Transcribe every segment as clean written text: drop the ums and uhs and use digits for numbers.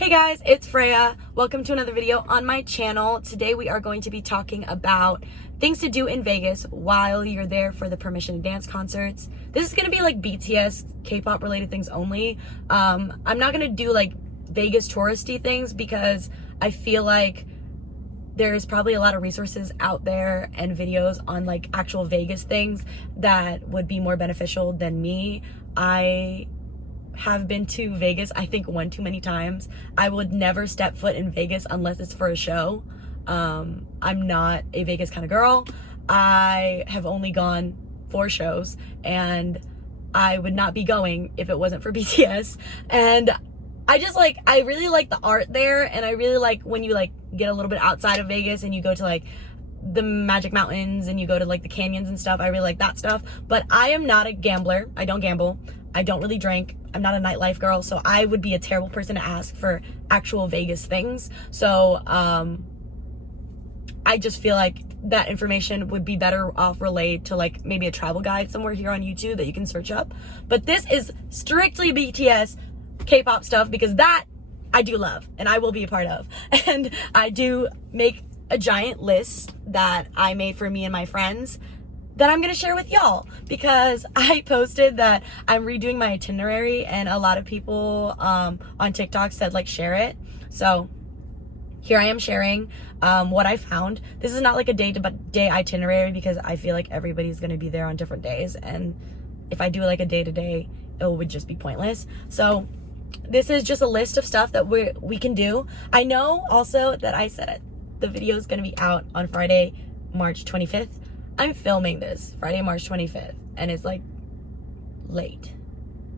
Hey guys, it's Freya. Welcome to another video on my channel. Today we are going to be talking about things to do in Vegas while you're there for the Permission to Dance concerts. This is going to be like BTS, K-pop related things only. I'm not going to do like Vegas touristy things because I feel like there's probably a lot of resources out there and videos on like actual Vegas things that would be more beneficial than me. I have been to Vegas, I think, one too many times. I would never step foot in Vegas unless it's for a show. I'm not a Vegas kind of girl. I have only gone 4 shows and I would not be going if it wasn't for BTS. And I really like the art there, and I really like when you like get a little bit outside of Vegas and you go to like the Magic Mountains and you go to like the canyons and stuff. I really like that stuff. But I am not a gambler. I don't gamble. I don't really drink. I'm not a nightlife girl, so I would be a terrible person to ask for actual Vegas things. So I just feel like that information would be better off relayed to like maybe a travel guide somewhere here on YouTube that you can search up. But this is strictly BTS K-pop stuff because that I do love and I will be a part of. And I do make a giant list that I made for me and my friends that I'm gonna share with y'all, because I posted that I'm redoing my itinerary and a lot of people on TikTok said like share it. So here I am sharing what I found. This is not like a day-to-day itinerary because I feel like everybody's gonna be there on different days, and if I do like a day-to-day, it would just be pointless. So this is just a list of stuff that we can do. I know also that I said the video is gonna be out on Friday, March 25th. I'm filming this Friday, March 25th, and it's like late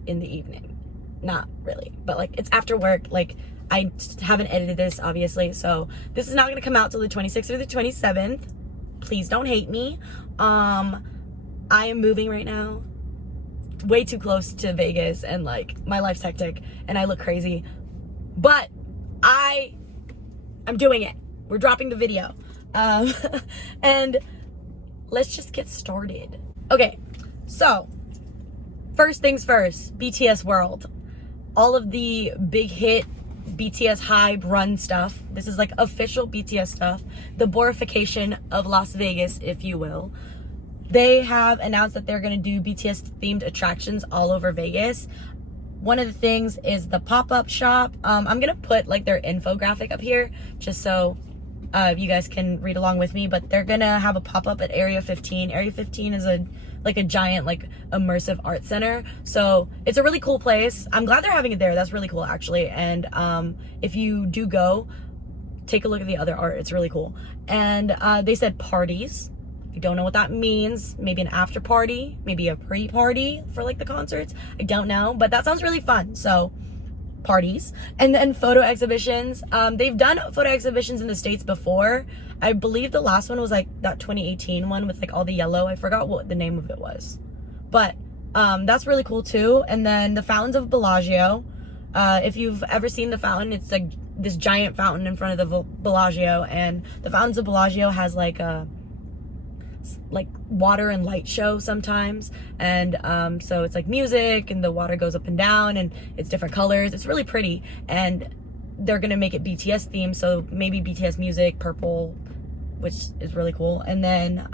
in the evening. Not really, but like it's after work. Like I haven't edited this obviously, so this is not gonna come out till the 26th or the 27th. Please don't hate me. I am moving right now, way too close to Vegas, and like my life's hectic and I look crazy, but I'm doing it. We're dropping the video. And let's just get started. Okay, so first things first, BTS World. All of the big hit BTS hype run stuff. This is like official BTS stuff. The borification of Las Vegas, if you will. They have announced that they're gonna do BTS themed attractions all over Vegas. One of the things is the pop-up shop. I'm gonna put like their infographic up here just so you guys can read along with me, but they're gonna have a pop-up at Area 15. Area 15 is a giant like immersive art center, so it's a really cool place. I'm glad they're having it there. That's really cool actually. And if you do go, take a look at the other art. It's really cool. And they said parties. I don't know what that means. Maybe an after party, maybe a pre-party for like the concerts. I don't know, but that sounds really fun. So parties. And then photo exhibitions. They've done photo exhibitions in the States before. I believe the last one was like that 2018 one with like all the yellow. I forgot what the name of it was, but that's really cool too. And then the fountains of Bellagio. If you've ever seen the fountain, it's like this giant fountain in front of the Bellagio, and the fountains of Bellagio has like a water and light show sometimes, and so it's like music and the water goes up and down and it's different colors. It's really pretty, and they're gonna make it BTS themed, so maybe BTS music, purple, which is really cool. And then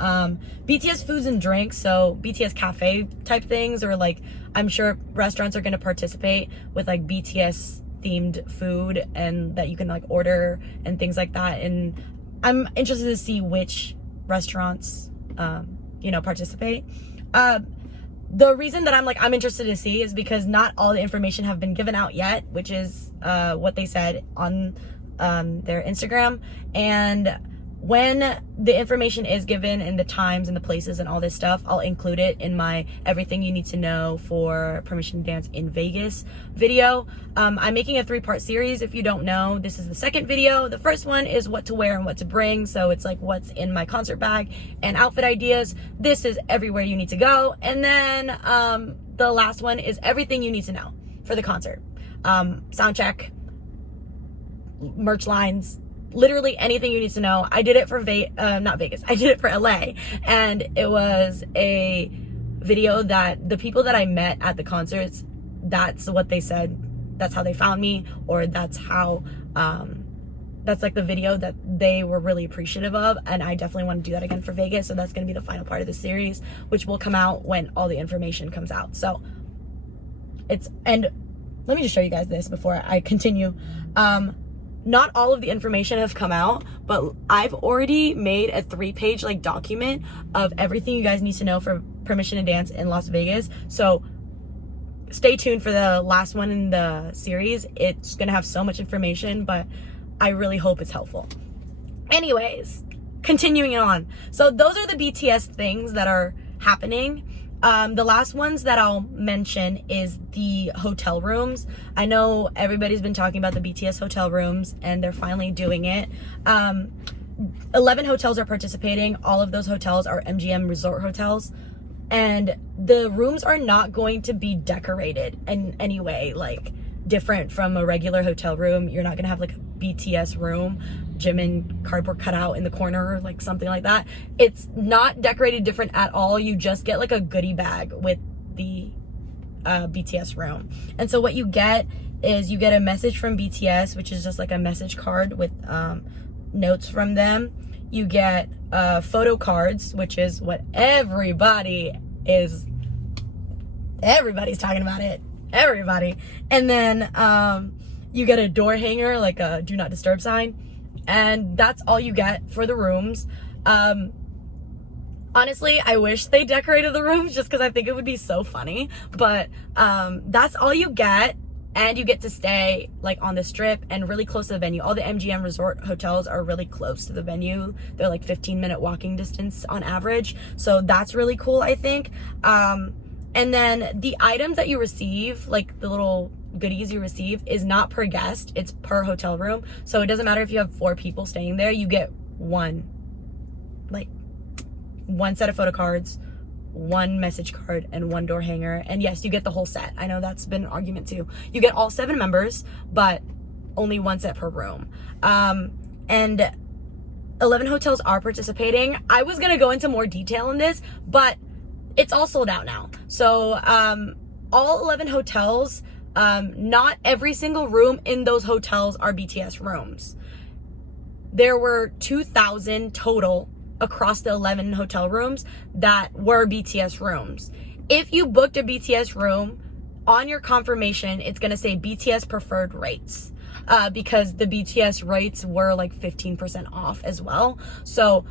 BTS foods and drinks, so BTS cafe type things, or like I'm sure restaurants are gonna participate with like BTS themed food and that you can like order and things like that. And I'm interested to see which restaurants participate. The reason that I'm interested to see is because not all the information have been given out yet, which is what they said on their Instagram. And when the information is given and the times and the places and all this stuff, I'll include it in my everything you need to know for Permission to Dance in Vegas video. I'm making a 3-part series. If you don't know, this is the second video. The first one is what to wear and what to bring, so it's like what's in my concert bag and outfit ideas. This is everywhere you need to go. And then the last one is everything you need to know for the concert. Sound check, merch lines, literally anything you need to know. I did it for not Vegas. I did it for LA, and it was a video that the people that I met at the concerts, that's what they said that's how they found me, or that's how that's like the video that they were really appreciative of. And I definitely want to do that again for Vegas. So that's going to be the final part of the series, which will come out when all the information comes out. So and let me just show you guys this before I continue. Not all of the information has come out, but I've already made a 3-page like document of everything you guys need to know for permission to dance in Las Vegas. So stay tuned for the last one in the series. It's gonna have so much information, but I really hope it's helpful. Anyways, continuing on. So those are the BTS things that are happening. The last ones that I'll mention is the hotel rooms. I know everybody's been talking about the BTS hotel rooms, and they're finally doing it. 11 hotels are participating. All of those hotels are MGM resort hotels, and the rooms are not going to be decorated in any way like different from a regular hotel room. You're not gonna have like a BTS room, gym and cardboard cutout in the corner, like something like that. It's not decorated different at all. You just get like a goodie bag with the BTS room. And so what you get is you get a message from BTS, which is just like a message card with notes from them. You get photo cards, which is what everybody's talking about it. Everybody. And then you get a door hanger, like a do not disturb sign, and that's all you get for the rooms. Honestly, I wish they decorated the rooms just because I think it would be so funny, but that's all you get. And you get to stay like on the strip and really close to the venue. All the MGM resort hotels are really close to the venue. They're like 15-minute walking distance on average, so that's really cool, I think. And then the items that you receive, like the little goodies you receive, is not per guest, it's per hotel room. So it doesn't matter if you have 4 people staying there, you get one set of photo cards, 1 message card, and 1 door hanger. And yes, you get the whole set. I know that's been an argument too. You get all 7 members, but only 1 set per room. And 11 hotels are participating. I was gonna go into more detail in this, but it's all sold out now. So all 11 hotels, not every single room in those hotels are BTS rooms. There were 2,000 total across the 11 hotel rooms that were BTS rooms. If you booked a BTS room, on your confirmation, it's gonna say BTS preferred rates. Because the BTS rates were like 15% off as well. So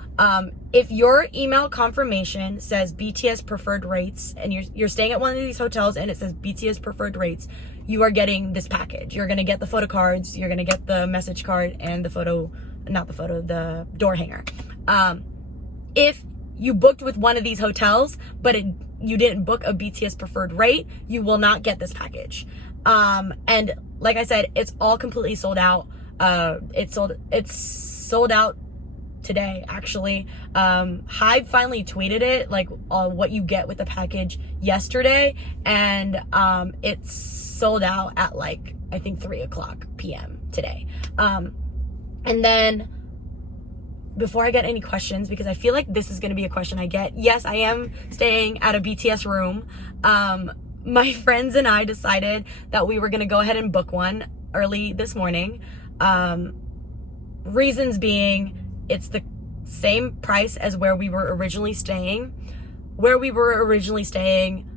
if your email confirmation says BTS preferred rates, and you're staying at one of these hotels and it says BTS preferred rates, you are getting this package. You're gonna get the photo cards, you're gonna get the message card, and the door hanger. If you booked with one of these hotels, but you didn't book a BTS preferred rate, you will not get this package. And like I said, it's all completely sold out. It's sold out today, actually. Hive finally tweeted it, like what you get with the package yesterday, and it's sold out at like I think 3:00 p.m. today. And then before I get any questions, because I feel like this is going to be a question I get, yes, I am staying at a BTS room. My friends and I decided that we were going to go ahead and book one early this morning. Reasons being, it's the same price as where we were originally staying. Where we were originally staying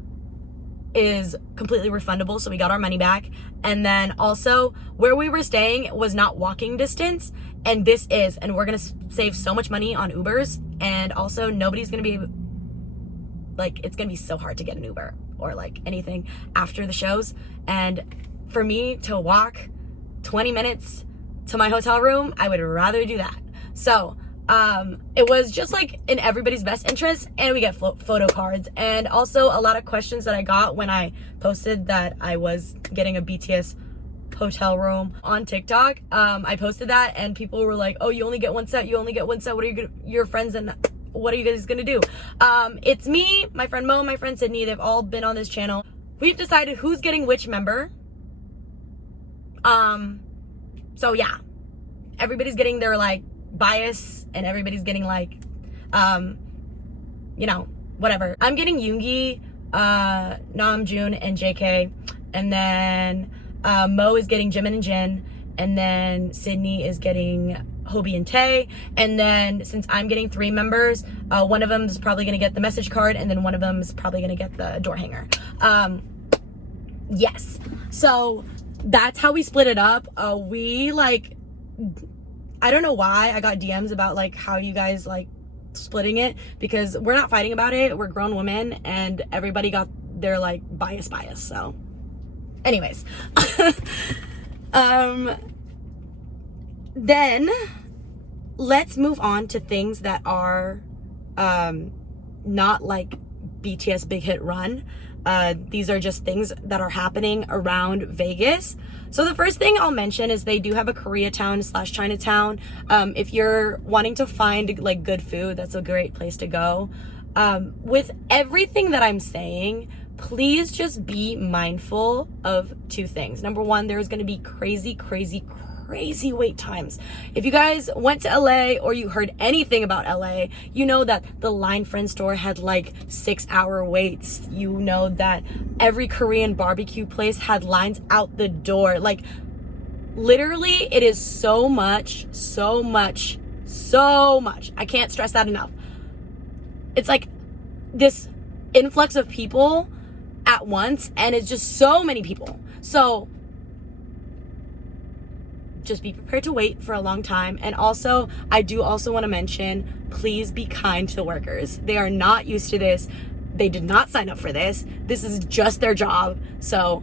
is completely refundable, so we got our money back. And then also, where we were staying was not walking distance, and this is, and we're gonna save so much money on Ubers. And also, nobody's gonna be like, it's gonna be so hard to get an Uber or like anything after the shows. And for me to walk 20 minutes to my hotel room, I would rather do that. So it was just like in everybody's best interest, and we get photo cards. And also a lot of questions that I got when I posted that I was getting a BTS hotel room on TikTok. I posted that, and people were like, oh, you only get one set, what are you gonna, your friends, and what are you guys gonna do? It's me, my friend Mo, my friend Sydney. They've all been on this channel. We've decided who's getting which member. So yeah, everybody's getting their like bias, and everybody's getting like you know, whatever. I'm getting Yoongi, Namjoon, and JK, and then Mo is getting Jimin and Jin, and then Sydney is getting Hobie and Tay. And then since I'm getting 3 members, one of them is probably gonna get the message card, and then one of them is probably gonna get the door hanger. Yes, so that's how we split it up. We like, I don't know why I got DMs about like how you guys like splitting it, because we're not fighting about it. We're grown women, and everybody got their like bias. So anyways, then let's move on to things that are not like BTS Big Hit Run. These are just things that are happening around Vegas. So the first thing I'll mention is they do have a Koreatown / Chinatown. If you're wanting to find like good food, that's a great place to go. With everything that I'm saying, please just be mindful of 2 things. Number 1, there's going to be crazy wait times. If you guys went to LA or you heard anything about LA, you know that the Line Friend store had like 6-hour waits. You know that every Korean barbecue place had lines out the door. Like literally, it is so much. I can't stress that enough. It's like this influx of people at once, and it's just so many people. So just be prepared to wait for a long time. And also, I do also want to mention, please be kind to the workers. They are not used to this. They did not sign up for this. This is just their job. So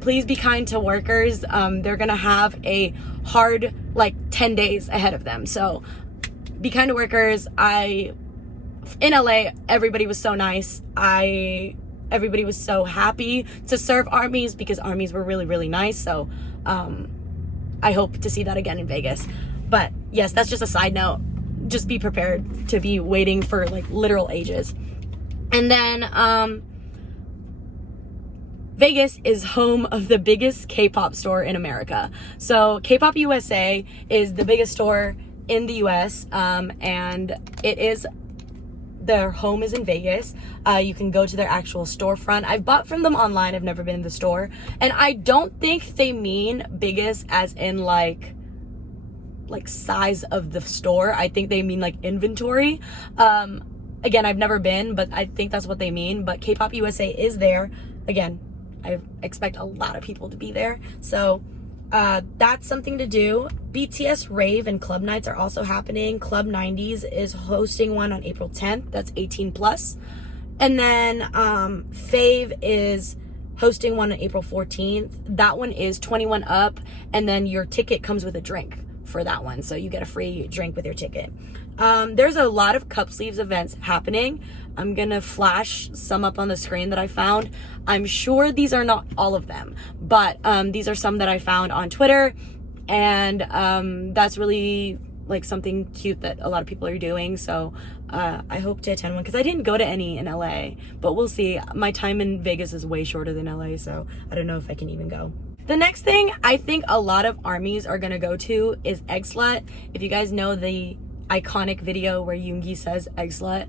please be kind to workers. They're going to have a hard, like 10 days ahead of them. So be kind to workers. In LA, everybody was so nice. Everybody was so happy to serve armies, because armies were really nice. So, I hope to see that again in Vegas. But yes, that's just a side note. Just be prepared to be waiting for like literal ages. And then Vegas is home of the biggest K-pop store in America. So K-pop USA is the biggest store in the US, and it is, their home is in Vegas. You can go to their actual storefront. I've bought from them online. I've never been in the store. And I don't think they mean biggest as in like size of the store. I think they mean like inventory. Again, I've never been, but I think that's what they mean. But K-pop USA is there. Again, I expect a lot of people to be there. So that's something to do. BTS Rave and Club Nights are also happening. Club 90s is hosting one on April 10th. That's 18 plus. And then Fave is hosting one on April 14th. That one is 21 up, and then your ticket comes with a drink for that one. So you get a free drink with your ticket. There's a lot of cup sleeves events happening. I'm gonna flash some up on the screen that I found. I'm sure these are not all of them, but these are some that I found on Twitter, and that's really like something cute that a lot of people are doing. So I hope to attend one, because I didn't go to any in LA, but we'll see. My time in Vegas is way shorter than LA, so I don't know if I can even go. The next thing I think a lot of armies are gonna go to is Egg Slut. If you guys know the iconic video where Yoongi says Egg Slut,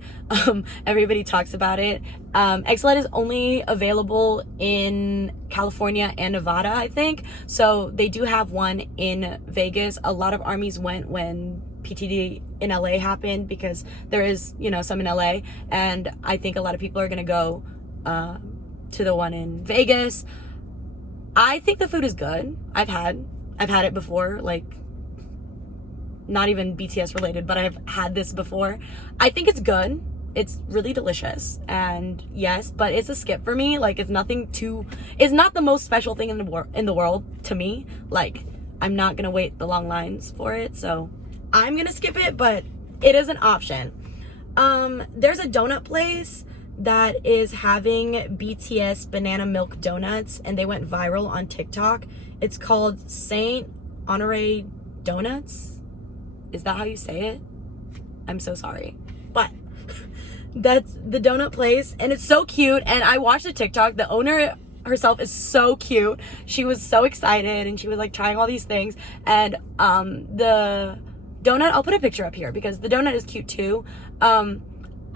everybody talks about it. Egg Slut is only available in California and Nevada, I think. So they do have one in Vegas. A lot of armies went when PTD in LA happened, because there is, you know, some in LA, and I think a lot of people are gonna go to the one in Vegas. I think the food is good. I've had it before, like not even BTS related, but I've had this before. I think it's good. It's really delicious, and yes, but it's a skip for me. Like it's not the most special thing in the world to me. Like I'm not gonna wait the long lines for it, so I'm gonna skip it, but it is an option. There's a donut place that is having BTS banana milk donuts, and they went viral on TikTok. It's called Saint Honore Donuts. Is that how you say it? I'm so sorry, but that's the donut place, and it's so cute. And I watched the TikTok. The owner herself is so cute. She was so excited, and she was like trying all these things. And the donut, I'll put a picture up here because the donut is cute too.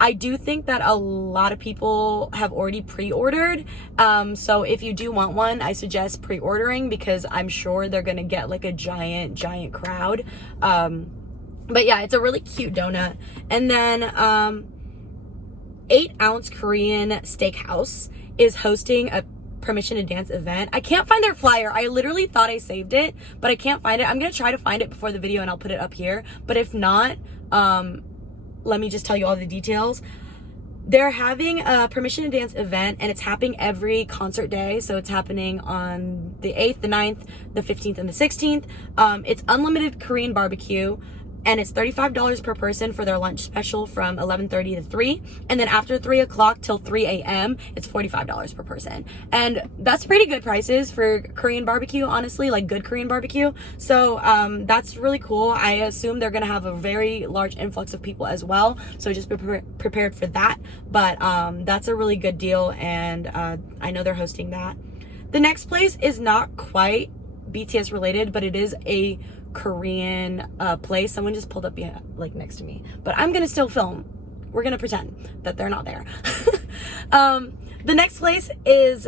I do think that a lot of people have already pre-ordered. So if you do want one, I suggest pre-ordering, because I'm sure they're gonna get like a giant crowd. But yeah, it's a really cute donut. And then 8-ounce Korean Steakhouse is hosting a permission to dance event. I can't find their flyer. I literally thought I saved it, but I can't find it. I'm gonna try to find it before the video and I'll put it up here. But if not, let me just tell you all the details. They're having a permission to dance event, and it's happening every concert day. So it's happening on the 8th, the 9th, the 15th, and the 16th. It's unlimited Korean barbecue, and it's $35 per person for their lunch special from 11:30 to 3. And then after 3 o'clock till 3 a.m., it's $45 per person. And that's pretty good prices for Korean barbecue, honestly, like good Korean barbecue. So that's really cool. I assume they're gonna have a very large influx of people as well. So just be prepared for that. But that's a really good deal, and I know they're hosting that. The next place is not quite BTS related, but it is a Korean place. Someone just pulled up like next to me, but I'm gonna still film. We're gonna pretend that they're not there. The next place is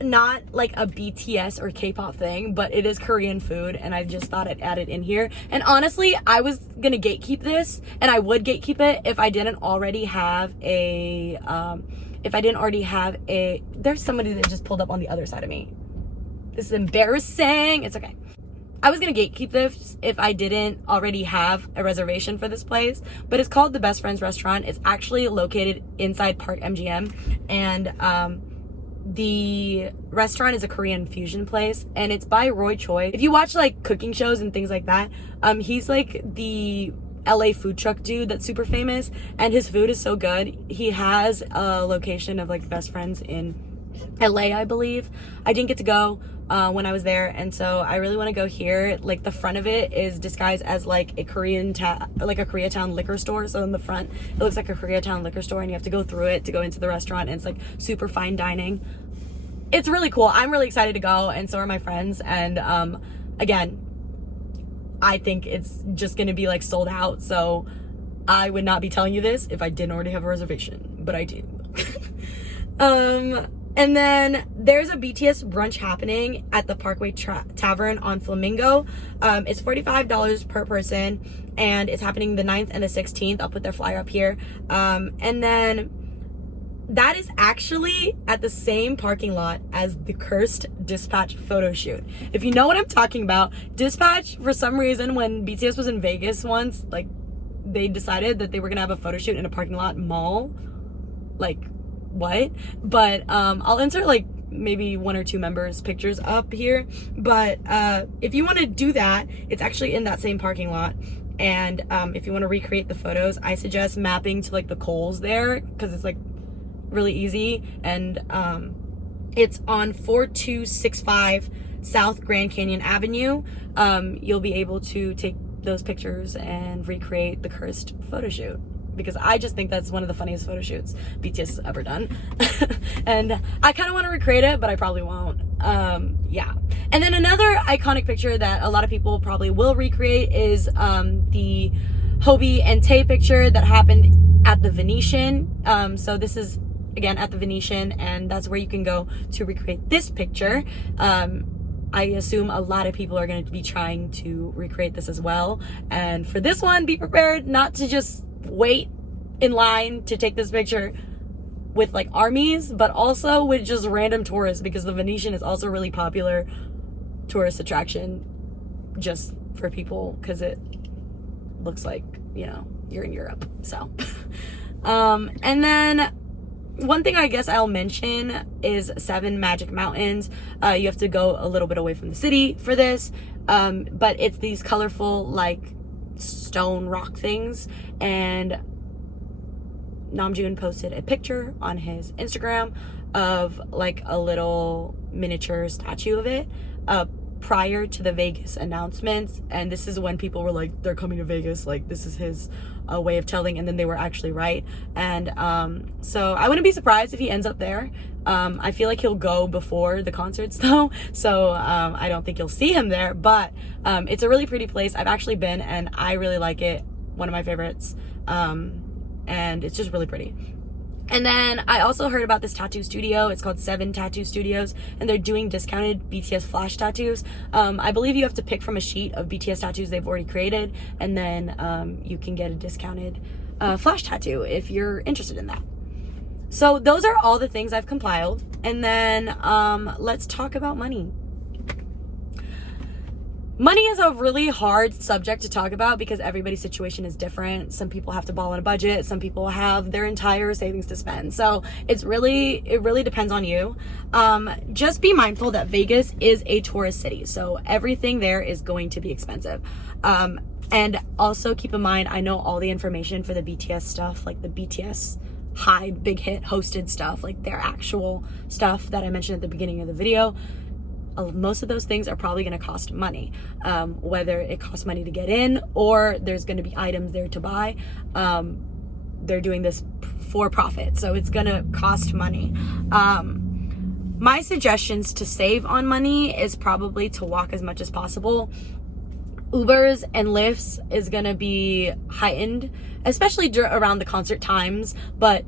not like a BTS or K-pop thing, but it is Korean food, and I just thought I'd add it in here. And honestly, I was gonna gatekeep this, and I would gatekeep it if I didn't already have a there's somebody that just pulled up on the other side of me. This is embarrassing. It's okay. I was gonna gatekeep this if I didn't already have a reservation for this place, but it's called the Best Friends Restaurant. It's actually located inside Park MGM, and the restaurant is a Korean fusion place, and it's by Roy Choi. If you watch like cooking shows and things like that, he's like the LA food truck dude that's super famous, and his food is so good. He has a location of like Best Friends in LA, I believe. I didn't get to go when I was there, and so I really want to go here. Like the front of it is disguised as like a Koreatown liquor store. So in the front it looks like a Koreatown liquor store, and you have to go through it to go into the restaurant, and it's like super fine dining. It's really cool. I'm really excited to go, and so are my friends. And again, I think it's just gonna be like sold out, so I would not be telling you this if I didn't already have a reservation, but I do. And then there's a BTS brunch happening at the Parkway Tavern on Flamingo. It's $45 per person, and it's happening the 9th and the 16th. I'll put their flyer up here. And then that is actually at the same parking lot as the cursed Dispatch photo shoot. If you know what I'm talking about, Dispatch, for some reason, when BTS was in Vegas once, like, they decided that they were gonna have a photo shoot in a parking lot mall. Like, what? But I'll insert like maybe 1 or 2 members' pictures up here. But if you want to do that, it's actually in that same parking lot. And if you want to recreate the photos, I suggest mapping to like the Kohl's there, because it's like really easy. And it's on 4265 South Grand Canyon Avenue. You'll be able to take those pictures and recreate the cursed photo shoot, because I just think that's one of the funniest photo shoots BTS has ever done. And I kind of want to recreate it, but I probably won't. Yeah. And then another iconic picture that a lot of people probably will recreate is the Hobie and Tae picture that happened at the Venetian. So this is, again, at the Venetian, and that's where you can go to recreate this picture. I assume a lot of people are going to be trying to recreate this as well. And for this one, be prepared not to just wait in line to take this picture with like armies, but also with just random tourists, because the Venetian is also a really popular tourist attraction just for people, because it looks like, you know, you're in Europe. So and then one thing I guess I'll mention is 7 Magic Mountains. You have to go a little bit away from the city for this, but it's these colorful like stone rock things, and Namjoon posted a picture on his Instagram of like a little miniature statue of it prior to the Vegas announcements. And this is when people were like, they're coming to Vegas, like this is his way of telling, and then they were actually right. And so I wouldn't be surprised if he ends up there. I feel like he'll go before the concerts though, so I don't think you'll see him there, but it's a really pretty place. I've actually been, and I really like it. One of my favorites. and it's just really pretty. And then I also heard about this tattoo studio. It's called 7 Tattoo Studios, and they're doing discounted BTS flash tattoos. I believe you have to pick from a sheet of BTS tattoos they've already created, and then you can get a discounted flash tattoo if you're interested in that. So those are all the things I've compiled. And then let's talk about money. Money is a really hard subject to talk about because everybody's situation is different. Some people have to ball on a budget. Some people have their entire savings to spend. So it really depends on you. Just be mindful that Vegas is a tourist city. So everything there is going to be expensive. And also keep in mind, I know all the information for the BTS stuff, like the BTS high big hit hosted stuff, like their actual stuff that I mentioned at the beginning of the video. Most of those things are probably going to cost money, whether it costs money to get in or there's going to be items there to buy. They're doing this for profit, so it's going to cost money. My suggestions to save on money is probably to walk as much as possible. Ubers and Lyfts is going to be heightened, especially around the concert times, but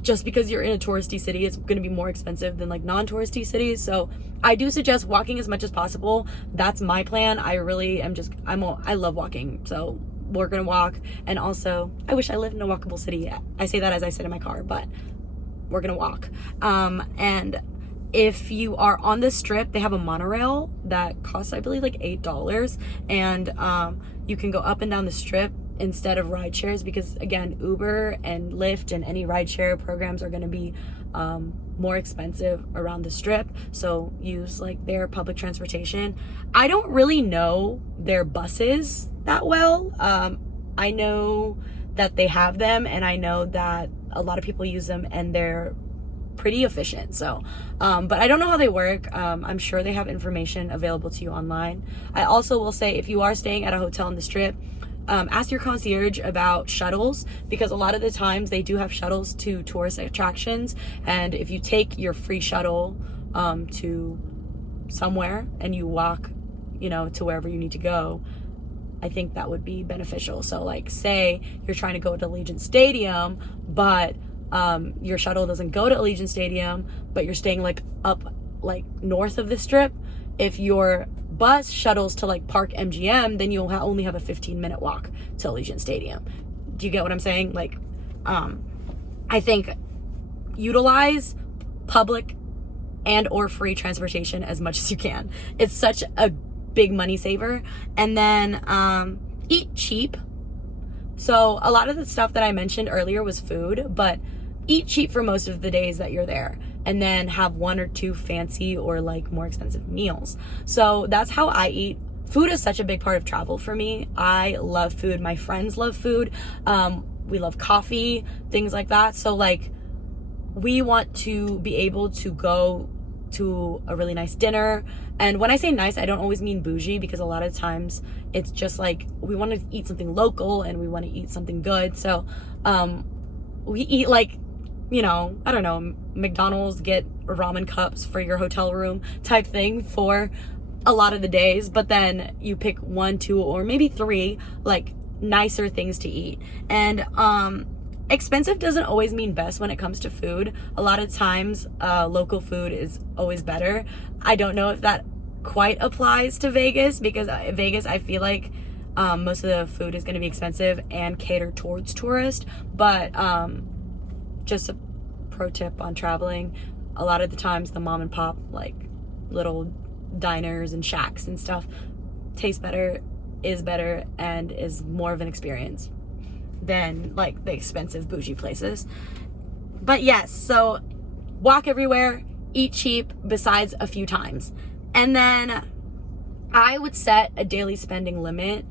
just because you're in a touristy city, it's going to be more expensive than like non-touristy cities. So I do suggest walking as much as possible. That's my plan. I really am I love walking. So we're going to walk. And also, I wish I lived in a walkable city. I say that as I sit in my car, but we're going to walk. And if you are on the Strip, they have a monorail that costs, I believe, like $8. And you can go up and down the Strip instead of ride shares, because again, Uber and Lyft and any rideshare programs are going to be more expensive around the Strip. So use like their public transportation. I don't really know their buses that well. I know that they have them, and I know that a lot of people use them, and they're pretty efficient. So but I don't know how they work. I'm sure they have information available to you online. I also will say, if you are staying at a hotel on the Strip, ask your concierge about shuttles, because a lot of the times they do have shuttles to tourist attractions, and if you take your free shuttle to somewhere and you walk, to wherever you need to go, I think that would be beneficial. So like, say you're trying to go to Allegiant Stadium, but your shuttle doesn't go to Allegiant Stadium, but you're staying like up like north of the Strip. If your bus shuttles to like Park MGM, then you'll only have a 15-minute walk to Allegiant Stadium. Do you get what I'm saying? Like, I think utilize public and or free transportation as much as you can. It's such a big money saver. And then eat cheap. So a lot of the stuff that I mentioned earlier was food, but eat cheap for most of the days that you're there, and then have 1 or 2 fancy or like more expensive meals. So that's how I eat. Food is such a big part of travel for me. I love food. My friends love food. We love coffee, things like that. So like, we want to be able to go to a really nice dinner. And when I say nice, I don't always mean bougie, because a lot of times it's just like, we want to eat something local and we want to eat something good. So we eat like, I don't know, McDonald's, get ramen cups for your hotel room type thing for a lot of the days, but then you pick 1, 2, or maybe 3 like nicer things to eat. And expensive doesn't always mean best when it comes to food. A lot of times local food is always better. I don't know if that quite applies to Vegas, because Vegas, I feel like most of the food is going to be expensive and catered towards tourists. But just a pro tip on traveling, a lot of the times the mom and pop like little diners and shacks and stuff taste better, is better, and is more of an experience than like the expensive bougie places. But yes, so walk everywhere, eat cheap besides a few times. And then I would set a daily spending limit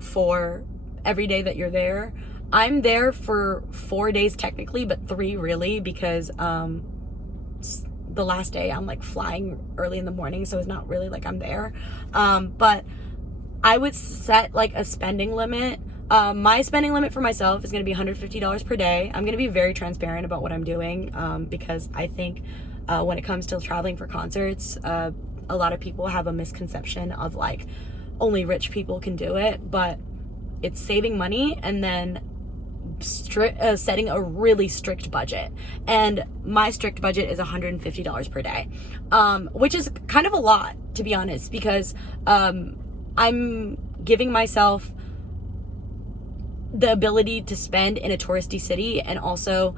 for every day that you're there. I'm there for 4 days technically, but 3 really, because the last day I'm like flying early in the morning, so it's not really like I'm there. But I would set like a spending limit. My spending limit for myself is going to be $150 per day. I'm going to be very transparent about what I'm doing, because I think when it comes to traveling for concerts, a lot of people have a misconception of like only rich people can do it, but it's saving money and then setting a really strict budget, and my strict budget is $150 per day, which is kind of a lot, to be honest, because I'm giving myself the ability to spend in a touristy city, and also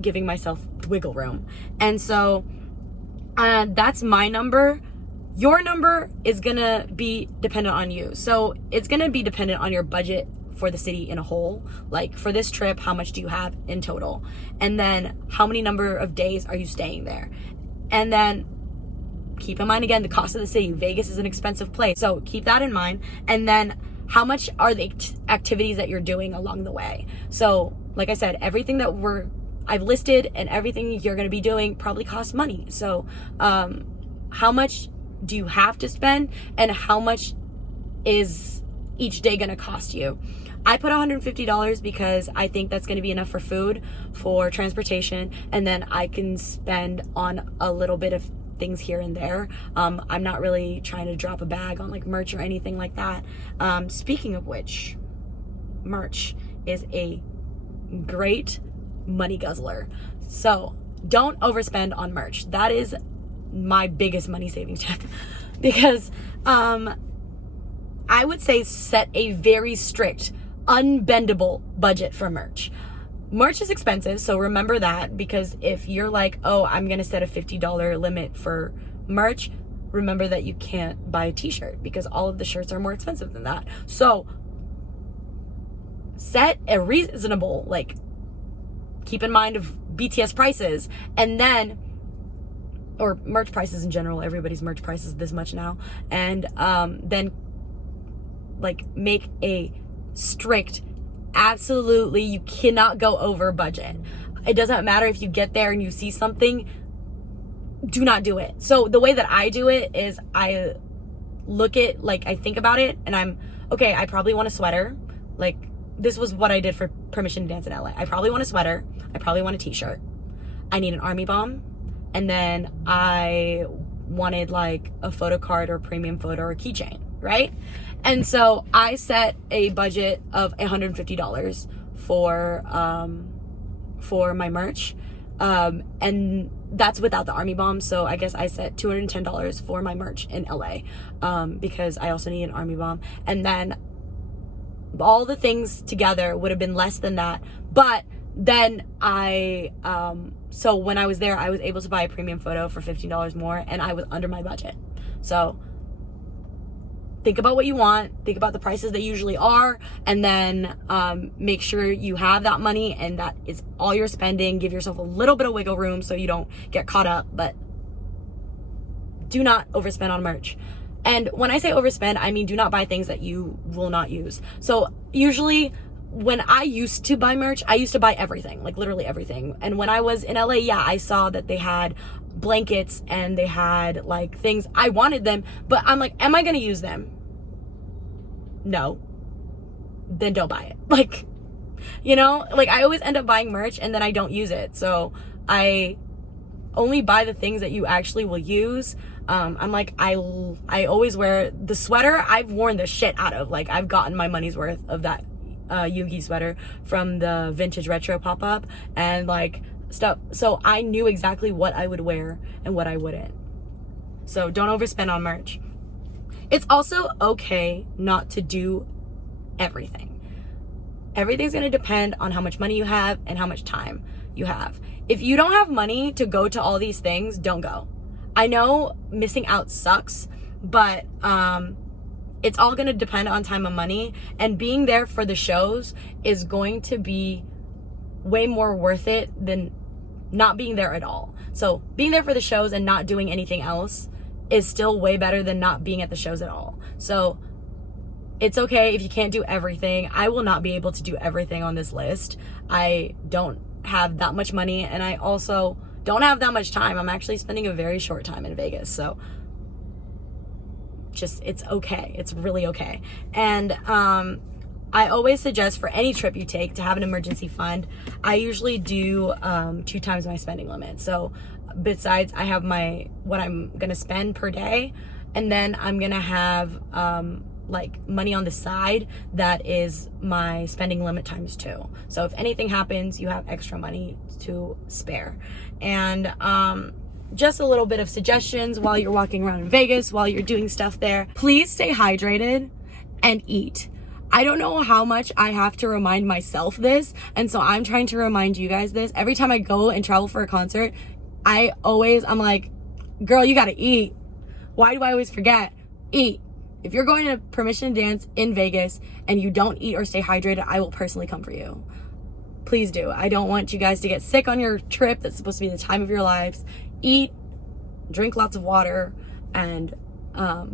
giving myself wiggle room. And so that's my number. Your number is gonna be dependent on you. So it's gonna be dependent on your budget for the city in a whole. Like for this trip, how much do you have in total? And then how many number of days are you staying there? And then keep in mind, again, the cost of the city. Vegas is an expensive place, so keep that in mind. And then how much are the activities that you're doing along the way? So like I said, everything that I've listed and everything you're going to be doing probably costs money. So how much do you have to spend, and how much is each day going to cost you? I put $150 because I think that's going to be enough for food, for transportation, and then I can spend on a little bit of things here and there. I'm not really trying to drop a bag on like merch or anything like that. Speaking of which, merch is a great money guzzler. So don't overspend on merch. That is my biggest money saving tip, because I would say set a very strict, unbendable budget for merch. Merch is expensive, so remember that, because if you're like, oh, I'm gonna set a $50 limit for merch, remember that you can't buy a t-shirt, because all of the shirts are more expensive than that. So set a reasonable, like, keep in mind of BTS prices, and then, or merch prices in general, everybody's merch prices this much now, and then like make a strict, absolutely, you cannot go over budget. It doesn't matter if you get there and you see something, do not do it. So the way that I do it is I look at, like, I think about it, and I'm, okay, I probably want a sweater. Like, this was what I did for Permission to Dance in LA. I probably want a sweater. I probably want a t-shirt. I need an army bomb. And then I wanted like a photo card or premium photo or a keychain, right? And so I set a budget of $150 for my merch. And that's without the army bomb. So I guess I set $210 for my merch in LA, because I also need an army bomb. And then all the things together would have been less than that. But then so when I was there, I was able to buy a premium photo for $15 more, and I was under my budget. So think about what you want, think about the prices they usually are, and then make sure you have that money and that is all you're spending. Give yourself a little bit of wiggle room so you don't get caught up, but do not overspend on merch. And when I say overspend, I mean do not buy things that you will not use. So usually when I used to buy merch, I used to buy everything, like literally everything. And when I was in LA, yeah, I saw that they had blankets and they had like things. I wanted them, but I'm like, am I going to use them? No. Then don't buy it. Like, you know, like I always end up buying merch and then I don't use it. So I only buy the things that you actually will use. I'm like, I always wear the sweater. I've worn the shit out of, like, I've gotten my money's worth of that Yugi sweater from the vintage retro pop-up and like stuff. So I knew exactly what I would wear and what I wouldn't. So don't overspend on merch. It's also okay not to do everything. Everything's going to depend on how much money you have and how much time you have. If you don't have money to go to all these things, don't go. I know missing out sucks, but it's all going to depend on time and money, and being there for the shows is going to be way more worth it than not being there at all. So being there for the shows and not doing anything else is still way better than not being at the shows at all. So it's okay if you can't do everything. I will not be able to do everything on this list. I don't have that much money, and I also don't have that much time. I'm actually spending a very short time in Vegas, so just, it's okay. It's really okay. And I always suggest for any trip you take to have an emergency fund. I usually do 2 times my spending limit. So besides, I have what I'm gonna spend per day, and then I'm gonna have like money on the side that is my spending limit times 2. So if anything happens, you have extra money to spare. And just a little bit of suggestions while you're walking around in Vegas, while you're doing stuff there. Please stay hydrated and eat. I don't know how much I have to remind myself this, and so I'm trying to remind you guys this. Every time I go and travel for a concert, I'm like, girl, you gotta eat. Why do I always forget? Eat. If you're going to Permission to Dance in Vegas and you don't eat or stay hydrated, I will personally come for you. Please do. I don't want you guys to get sick on your trip. That's supposed to be the time of your lives. Eat, drink lots of water, and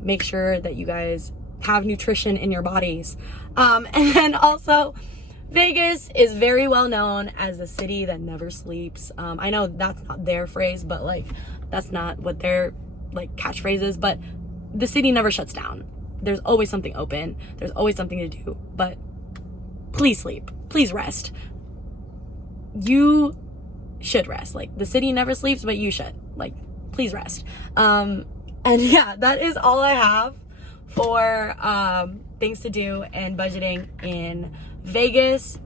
make sure that you guys have nutrition in your bodies. And also, Vegas is very well known as the city that never sleeps. I know that's not their phrase, but like that's not what their like catchphrase is, but the city never shuts down. There's always something open. There's always something to do, but please sleep. Please rest. You should rest. Like, the city never sleeps, but you should. Like, please rest. And yeah, that is all I have for things to do and budgeting in Vegas.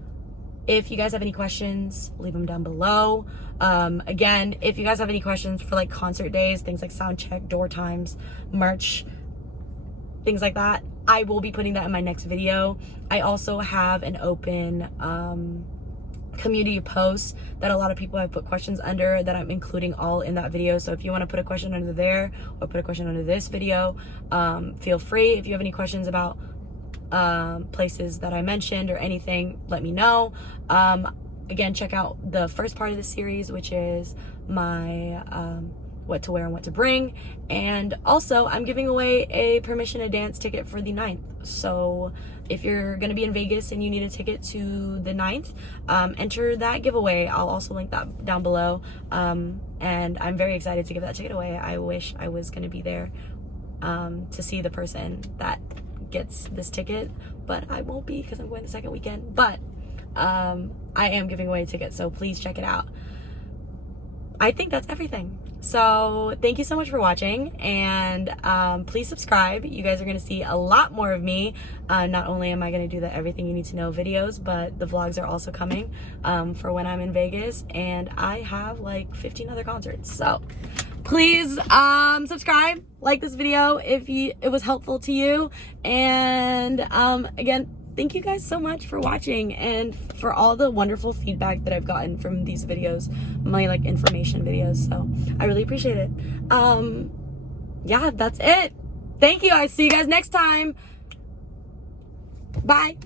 If you guys have any questions, leave them down below. Again, if you guys have any questions for like concert days, things like sound check, door times, merch, things like that, I will be putting that in my next video. I also have an open community post that a lot of people have put questions under that I'm including all in that video. So if you want to put a question under there or put a question under this video, feel free. If you have any questions about places that I mentioned or anything, let me know. Again, check out the first part of the series, which is my what to wear and what to bring. And also, I'm giving away a Permission to Dance ticket for the 9th. So if you're going to be in Vegas and you need a ticket to the 9th, enter that giveaway. I'll also link that down below. And I'm very excited to give that ticket away. I wish I was going to be there to see the person that gets this ticket, but I won't be because I'm going the second weekend. But I am giving away a ticket, so please check it out. I think that's everything. So thank you so much for watching, and please subscribe. You guys are going to see a lot more of me. Not only am I going to do the everything you need to know videos, but the vlogs are also coming for when I'm in Vegas, and I have like 15 other concerts. So please subscribe, like this video if it was helpful to you, and again, thank you guys so much for watching and for all the wonderful feedback that I've gotten from these videos, my like information videos. So I really appreciate it. Yeah, that's it. Thank you. I see you guys next time. Bye.